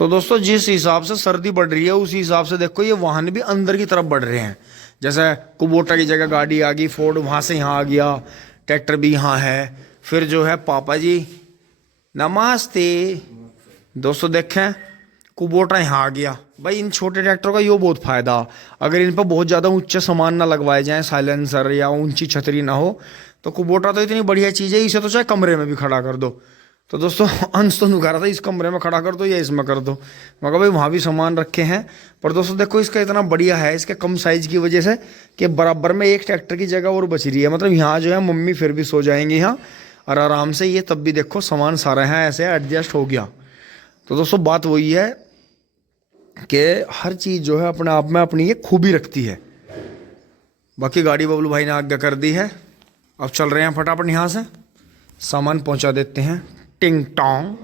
तो दोस्तों जिस हिसाब से सर्दी बढ़ रही है उसी हिसाब से देखो ये वाहन भी अंदर की तरफ बढ़ रहे हैं। जैसे कुबोटा की जगह गाड़ी आ गई, फोर्ड वहाँ से यहाँ आ गया, ट्रैक्टर भी यहाँ है। फिर जो है पापा जी नमस्ते। दोस्तों देखें कुबोटा यहाँ आ गया। भाई इन छोटे ट्रैक्टरों का यो बहुत फायदा, अगर इन पर बहुत ज़्यादा ऊंचे सामान ना लगवाए जाएं, साइलेंसर या ऊंची छतरी ना हो, तो कुबोटा तो इतनी बढ़िया चीज़ है, इसे तो चाहे कमरे में भी खड़ा कर दो। तो दोस्तों अंश तो नहीं कह रहा था इस कमरे में खड़ा कर दो या इसमें कर दो, मगर भाई वहाँ भी सामान रखे हैं। पर दोस्तों देखो इसका इतना बढ़िया है, इसके कम साइज की वजह से कि बराबर में एक ट्रैक्टर की जगह और बच रही है। मतलब यहाँ जो है मम्मी फिर भी सो जाएंगी यहाँ और आराम से, ये तब भी देखो सामान सारा है ऐसे एडजस्ट हो गया। तो दोस्तों बात वही है कि हर चीज़ जो है अपने आप में अपनी ये खूबी रखती है। बाकी गाड़ी बबलू भाई ने आज्ञा कर दी है, अब चल रहे हैं फटाफट यहाँ से सामान पहुँचा देते हैं। टिंग टोंग।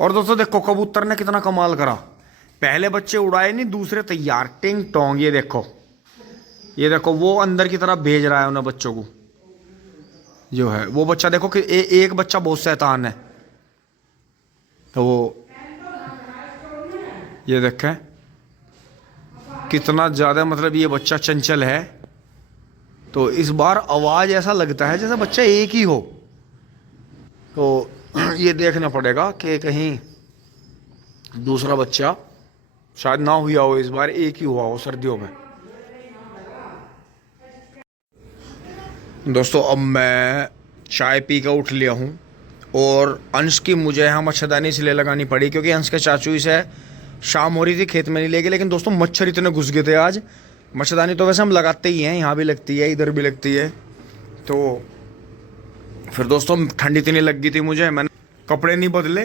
और दोस्तों देखो कबूतर ने कितना कमाल करा, पहले बच्चे उड़ाए नहीं दूसरे तैयार। टिंग टोंग। ये देखो वो अंदर की तरफ भेज रहा है उन्हें बच्चों को। जो है वो बच्चा देखो कि एक बच्चा बहुत शैतान है, तो वो ये देखें कितना ज़्यादा मतलब ये बच्चा चंचल है। तो इस बार आवाज़ ऐसा लगता है जैसे बच्चा एक ही हो, तो ये देखना पड़ेगा कि कहीं दूसरा बच्चा शायद ना हुआ हो, इस बार एक ही हुआ हो सर्दियों में। दोस्तों अब मैं चाय पी कर उठ लिया हूँ और अंश की मुझे यहाँ मच्छरदानी इसलिए लगानी पड़ी क्योंकि अंश के चाचू से शाम हो रही थी, खेत में नहीं ले गए, लेकिन दोस्तों मच्छर इतने घुस गए थे आज। मच्छरदानी तो वैसे हम लगाते ही हैं, यहाँ भी लगती है इधर भी लगती है। तो फिर दोस्तों ठंडी इतनी लग गई थी मुझे, मैंने कपड़े नहीं बदले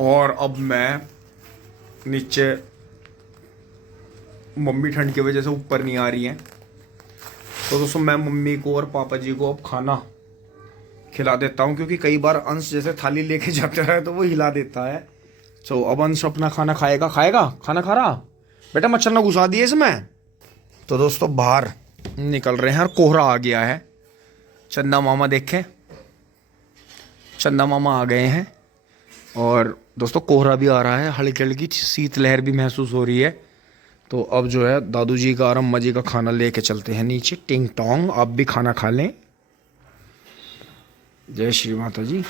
और अब मैं नीचे, मम्मी ठंड की वजह से ऊपर नहीं आ रही है, तो दोस्तों मैं मम्मी को और पापा जी को अब खाना खिला देता हूँ, क्योंकि कई बार अंश जैसे थाली लेके जाते रहे तो वो हिला देता है। तो अब अंश अपना खाना खाएगा खाना खा रहा बेटा, मच्छर ना घुसा दिए इसमें। तो दोस्तों बाहर निकल रहे हैं और कोहरा आ गया है। चंदा मामा देखें, चंदा मामा आ गए हैं और दोस्तों कोहरा भी आ रहा है, हल्की हल्की शीतलहर भी महसूस हो रही है। तो अब जो है दादू जी का और अम्मा जी का खाना लेके चलते हैं नीचे। टिंग टोंग। आप भी खाना खा लें। जय श्री माता जी।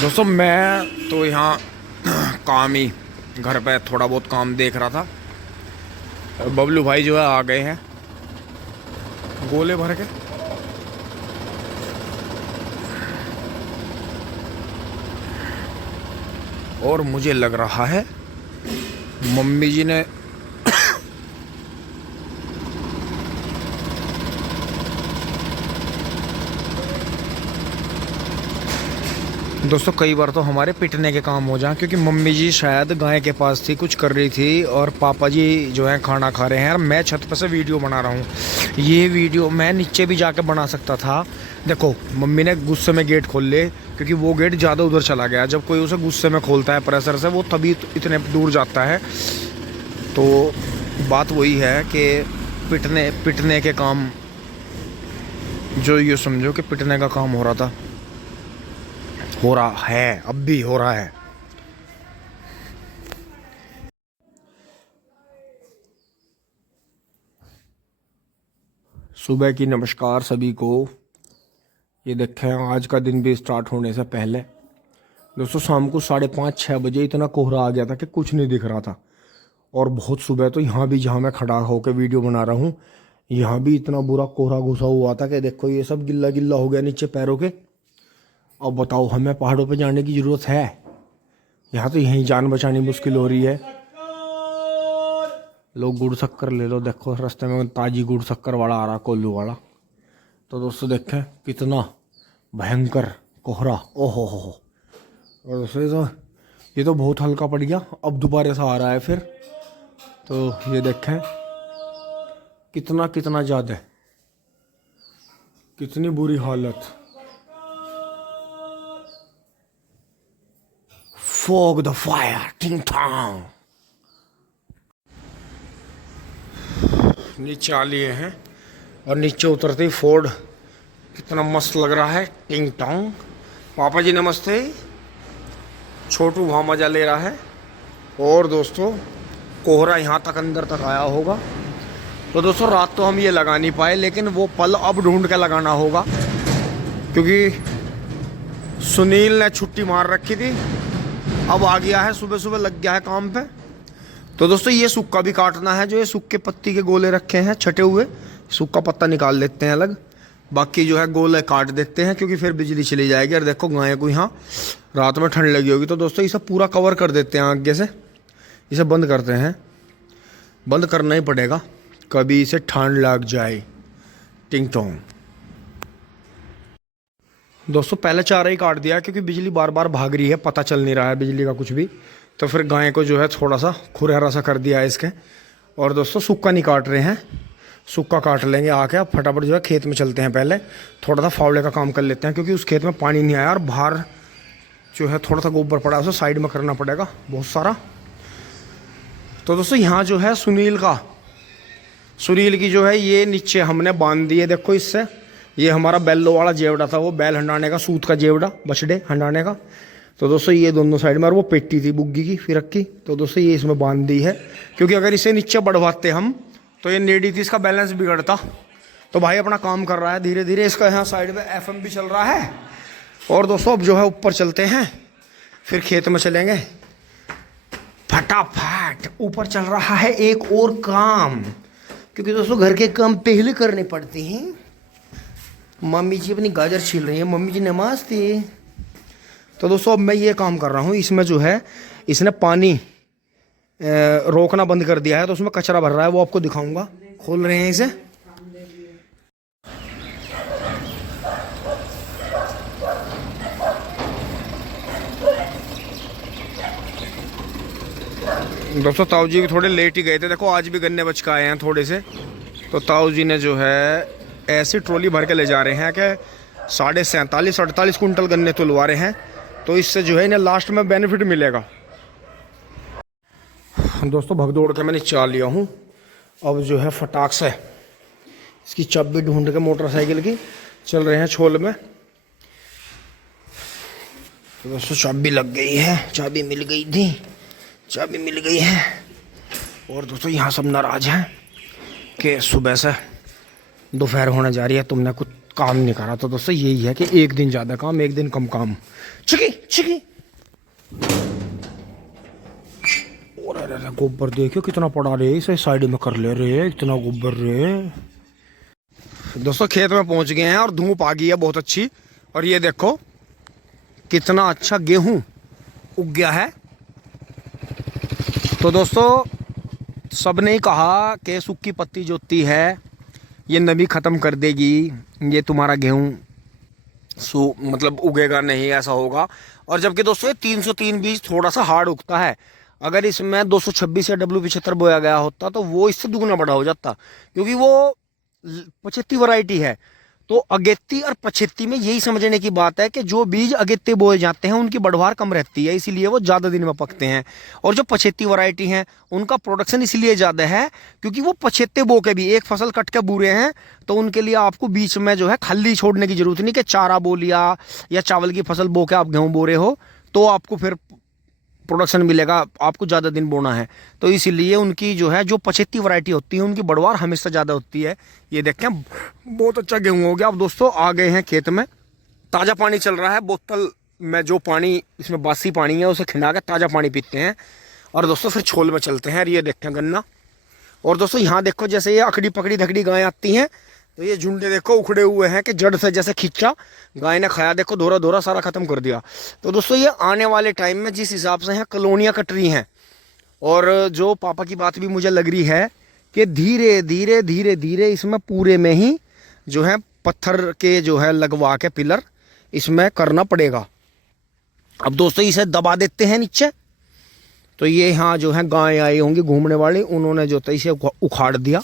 दोस्तों मैं तो यहाँ काम ही, घर पे थोड़ा बहुत काम देख रहा था। बबलू भाई जो है आ गए हैं गोले भर के। और मुझे लग रहा है मम्मी जी ने दोस्तों कई बार तो हमारे पिटने के काम हो जाए, क्योंकि मम्मी जी शायद गाय के पास थी, कुछ कर रही थी और पापा जी जो है खाना खा रहे हैं और मैं छत पर से वीडियो बना रहा हूँ। ये वीडियो मैं नीचे भी जाके बना सकता था। देखो मम्मी ने गुस्से में गेट खोल ले, क्योंकि वो गेट ज़्यादा उधर चला गया। जब कोई उसे गुस्से में खोलता है प्रेशर से, वो तभी इतने दूर जाता है। तो बात वही है कि पिटने के काम, जो ये समझो कि पिटने का काम हो रहा था, हो रहा है, अब भी हो रहा है। सुबह की नमस्कार सभी को। ये देखें आज का दिन भी स्टार्ट होने से पहले दोस्तों शाम को 5:30-6 बजे इतना कोहरा आ गया था कि कुछ नहीं दिख रहा था। और बहुत सुबह तो यहाँ भी, जहाँ मैं खड़ा होकर वीडियो बना रहा हूँ, यहाँ भी इतना बुरा कोहरा घुसा हुआ था कि देखो ये सब गिल्ला गिल्ला हो गया नीचे पैरों के। अब बताओ हमें पहाड़ों पे जाने की ज़रूरत है? यहाँ तो यहीं जान बचानी मुश्किल हो रही है। लोग गुड़ शक्कर ले लो, देखो रास्ते में ताजी गुड़ शक्कर वाला आ रहा, कोल्लू वाला। तो दोस्तों देखें कितना भयंकर कोहरा, ओहो हो। और दोस्तों ये तो बहुत हल्का पड़ गया, अब दोबारा से आ रहा है फिर। तो ये देखें कितना कितना ज़्यादा, कितनी बुरी हालत। Fog the fire, ting tong। नीचे आ लिए हैं और नीचे उतरते ही फोर्ड कितना मस्त लग रहा है, टिंग टोंग। पापा जी नमस्ते। छोटू वहाँ मज़ा ले रहा है। और दोस्तों कोहरा यहाँ तक अंदर तक आया होगा। तो दोस्तों रात तो हम ये लगा नहीं पाए, लेकिन वो पल अब ढूंढ के लगाना होगा, क्योंकि सुनील ने छुट्टी मार रखी थी, अब आ गया है, सुबह सुबह लग गया है काम पे। तो दोस्तों ये सूखा भी काटना है, जो ये सूखे पत्ती के गोले रखे हैं छटे हुए, सूखा पत्ता निकाल देते हैं अलग, बाकी जो है गोले काट देते हैं, क्योंकि फिर बिजली चली जाएगी। और देखो गाय को यहाँ रात में ठंड लगी होगी, तो दोस्तों इसे पूरा कवर कर देते हैं आगे से, इसे बंद करते हैं, बंद करना ही पड़ेगा, कभी इसे ठंड लग जाए। टिंग टोंग। दोस्तों पहले चारा ही काट दिया, क्योंकि बिजली बार बार भाग रही है, पता चल नहीं रहा है बिजली का कुछ भी, तो फिर गाय को जो है थोड़ा सा खुरहरा सा कर दिया है इसके। और दोस्तों सूखा नहीं काट रहे हैं, सूखा काट लेंगे आके। अब फटाफट जो है खेत में चलते हैं, पहले थोड़ा सा फावड़े का काम कर लेते हैं, क्योंकि उस खेत में पानी नहीं आया और बाहर जो है थोड़ा सा गोबर पड़ा है, उसे साइड में करना पड़ेगा बहुत सारा। तो दोस्तों यहाँ जो है सुनील की जो है ये नीचे हमने बांध दी है, देखो इससे, ये हमारा बैलों वाला जेवड़ा था, वो बैल हंडाने का, सूत का जेवड़ा, बछड़े हंडाने का। तो दोस्तों ये दोनों साइड में, और वो पेटी थी बुग्गी की फिर रखी, तो दोस्तों ये इसमें बांध दी है, क्योंकि अगर इसे नीचे बढ़वाते हम तो ये नेडी थी, इसका बैलेंस बिगड़ता। तो भाई अपना काम कर रहा है धीरे धीरे, इसका यहाँ साइड में FM भी चल रहा है। और दोस्तों अब जो है ऊपर चलते हैं, फिर खेत में चलेंगे फटाफट। ऊपर चल रहा है एक और काम, क्योंकि दोस्तों घर के काम पहले करने पड़ते हैं। मम्मी जी अपनी गाजर छील रही है, मम्मी जी नमाज थी। तो दोस्तों अब मैं ये काम कर रहा हूँ, इसमें जो है इसने पानी रोकना बंद कर दिया है, तो उसमें कचरा भर रहा है, वो आपको दिखाऊंगा। खोल रहे हैं इसे। दोस्तों ताऊ जी भी थोड़े लेट ही गए थे, देखो आज भी गन्ने बच के आए हैं थोड़े से। तो ताऊ जी ने जो है ऐसी ट्रॉली भर के ले जा रहे हैं कि 47-48 कुंटल गन्ने तुलवा रहे हैं, तो इससे जो है इन्हें लास्ट में बेनिफिट मिलेगा। दोस्तों भगदौड़ के मैंने चाल लिया हूँ, अब जो है फटाक से इसकी चाबी ढूंढ के मोटरसाइकिल की चल रहे हैं छोल में। तो दोस्तों चाबी लग गई है, चाबी मिल गई थी, चाबी मिल गई है। और दोस्तों यहाँ सब नाराज हैं कि सुबह से दोपहर होने जा रही है, तुमने कुछ काम नहीं करा। तो दोस्तों यही है कि एक दिन ज़्यादा काम, एक दिन कम काम। चिकी और अरे गोबर देखियो कितना पड़ा रे, इसे साइड में कर ले रे, इतना गोबर रे। दोस्तों खेत में पहुंच गए हैं और धूप आ गई है बहुत अच्छी, और ये देखो कितना अच्छा गेहूं उग गया है। तो दोस्तों सबने ही कहा कि सूखी पत्ती जो होती है ये नमी ख़त्म कर देगी, ये तुम्हारा गेहूं मतलब उगेगा नहीं, ऐसा होगा। और जबकि दोस्तों ये 303 बीज थोड़ा सा हार्ड उगता है, अगर इसमें 226 या W75 बोया गया होता तो वो इससे दुगना बड़ा हो जाता, क्योंकि वो 75 वैरायटी है। तो अगेती और 75 में यही समझने की बात है कि जो बीज अगेते बोए जाते हैं उनकी बढ़वार कम रहती है, इसीलिए वो ज़्यादा दिन में पकते हैं। और जो 75 वैरायटी हैं उनका प्रोडक्शन इसलिए ज़्यादा है क्योंकि वो 75 बो के भी एक फसल कट के बूरे हैं, तो उनके लिए आपको बीच में जो है खल्ली छोड़ने की जरूरत नहीं कि चारा बो लिया या चावल की फसल बो के आप गेहूँ बो रहे हो तो आपको फिर प्रोडक्शन मिलेगा, आपको ज़्यादा दिन बोना है। तो इसीलिए उनकी जो है जो 75 वैरायटी होती है उनकी बढ़वार हमेशा ज़्यादा होती है। ये देखें बहुत अच्छा गेहूँ हो गया। अब दोस्तों आ गए हैं खेत में, ताज़ा पानी चल रहा है, बोतल में जो पानी इसमें बासी पानी है उसे खिला के ताज़ा पानी पीते हैं। और दोस्तों फिर छोल में चलते हैं। ये देखें गन्ना। और दोस्तों यहाँ देखो जैसे ये अकड़ी पकड़ी धकड़ी गायें आती हैं तो ये झुंडे देखो उखड़े हुए हैं कि जड़ से जैसे खींचा गाय ने खाया, देखो धोरा धोरा सारा खत्म कर दिया। तो दोस्तों ये आने वाले टाइम में जिस हिसाब से यहाँ कॉलोनियाँ कट रही हैं, और जो पापा की बात भी मुझे लग रही है कि धीरे धीरे धीरे धीरे इसमें पूरे में ही जो है पत्थर के जो है लगवा के पिलर इसमें करना पड़ेगा। अब दोस्तों इसे दबा देते हैं नीचे, तो ये यहाँ जो है गाय आई होंगी घूमने वाली, उन्होंने जो था इसे उखाड़ दिया,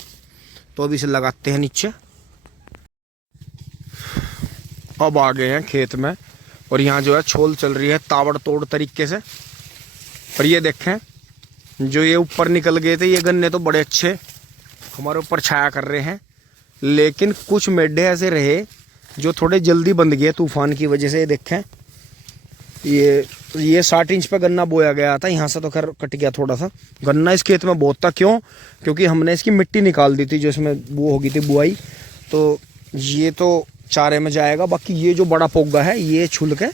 तो अब इसे लगाते हैं नीचे। अब आ गए हैं खेत में और यहाँ जो है छोल चल रही है ताबड़तोड़ तरीके से। और ये देखें जो ये ऊपर निकल गए थे ये गन्ने तो बड़े अच्छे हमारे ऊपर छाया कर रहे हैं, लेकिन कुछ मेढे ऐसे रहे जो थोड़े जल्दी बंद गए तूफान की वजह से। ये देखें ये ये 60 इंच पे गन्ना बोया गया था, यहाँ से तो खैर कट गया थोड़ा सा। गन्ना इस खेत में बहुत था, क्यों? क्योंकि हमने इसकी मिट्टी निकाल दी थी जो इसमें वो हो गई थी बुआई। तो ये तो चारे में जाएगा, बाकी ये जो बड़ा पोगा है ये छुल के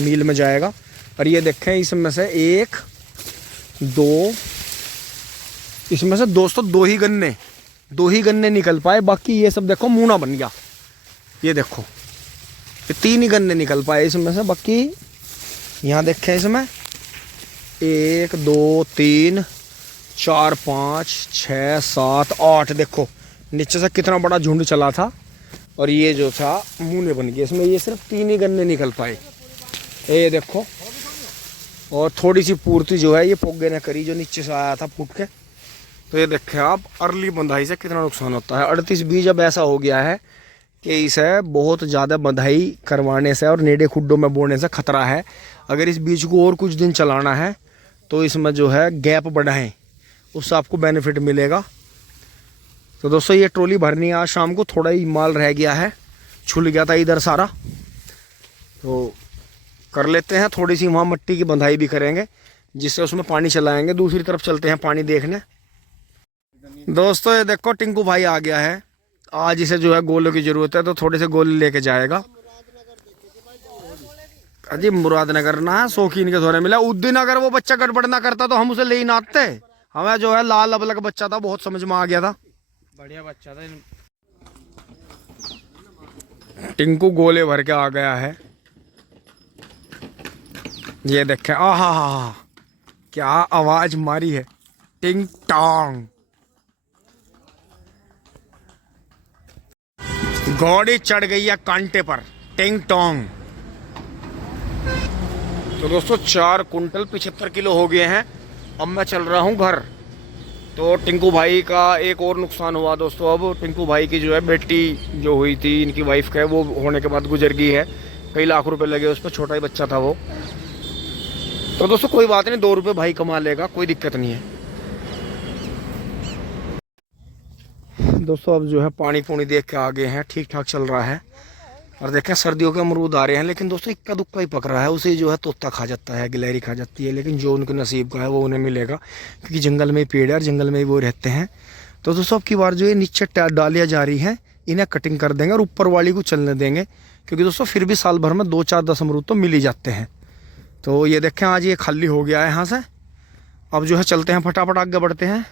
मील में जाएगा। और ये देखें इसमें से 1 2, इसमें से दोस्तों दो ही गन्ने निकल पाए, बाकी ये सब देखो मूना बन गया। ये देखो ये 3 ही गन्ने निकल पाए इसमें से, बाकी यहाँ देखें इसमें 1 2 3 4 5 6 7 8, देखो नीचे से कितना बड़ा झुंड चला था और ये जो था मूने बन गए इसमें। ये सिर्फ 3 ही गन्ने निकल पाए, ये देखो। और थोड़ी सी पूर्ति जो है ये पोगे ने करी, जो नीचे से आया था फूट के। तो ये देखें आप, अर्ली बंधाई से कितना नुकसान होता है। 38 बीज अब ऐसा हो गया है कि इसे बहुत ज़्यादा बंधाई करवाने से और नेड़े खुड्डों में बोने से खतरा है। अगर इस बीज को और कुछ दिन चलाना है तो इसमें जो है गैप बढ़ाएं, उससे आपको बेनिफिट मिलेगा। तो दोस्तों ये ट्रॉली भरनी है आज शाम को, थोड़ा ही माल रह गया है, छुल गया था इधर सारा, तो कर लेते हैं। थोड़ी सी वहाँ मिट्टी की बंधाई भी करेंगे जिससे उसमें पानी चलाएंगे। दूसरी तरफ चलते हैं पानी देखने। दोस्तों ये देखो टिंकू भाई आ गया है, आज इसे जो है गोलों की जरूरत है, तो थोड़े से गोले लेके जाएगा। अजी मुरादनगर ना है, शौकीन के थोड़े मिला। उस दिन अगर वो बच्चा गड़बड़ ना करता तो हम उसे ले ही ना आते। हमें जो है लाल अबलग बच्चा था, बहुत समझ में आ गया था, बढ़िया बच्चा था। टिंकू गोले भर के आ गया है। ये देखें, आहा क्या आवाज मारी है, टिंग टोंग। घोड़ी चढ़ गई है कांटे पर, टिंग टोंग। तो दोस्तों 4 कुंटल 75 किलो हो गए हैं। अब मैं चल रहा हूँ घर। तो टिंकू भाई का एक और नुकसान हुआ दोस्तों। अब टिंकू भाई की जो है बेटी जो हुई थी इनकी वाइफ का, वो होने के बाद गुजर गई है। कई लाख रुपए लगे उस पर, छोटा ही बच्चा था वो। तो दोस्तों कोई बात नहीं, 2 रुपये भाई कमा लेगा, कोई दिक्कत नहीं है। दोस्तों अब जो है पानी पूनी देख के आ गए हैं, ठीक ठाक चल रहा है। और देखें सर्दियों के अमरूद आ रहे हैं, लेकिन दोस्तों इक्का दुक्का ही पक रहा है। उसे जो है तोता खा जाता है, गिलहरी खा जाती है, लेकिन जो उनके नसीब का है वो उन्हें मिलेगा, क्योंकि जंगल में ही पेड़ है और जंगल में ही वो रहते हैं। तो दोस्तों अब की बार जो ये नीचे डालियाँ जा रही हैं, इन्हें कटिंग कर देंगे और ऊपर वाली को चलने देंगे, क्योंकि दोस्तों फिर भी साल भर में 2 4 10 अमरूद तो मिल ही जाते हैं। तो ये देखें आज ये खाली हो गया है यहाँ से। अब जो है चलते हैं, फटाफट आगे बढ़ते हैं।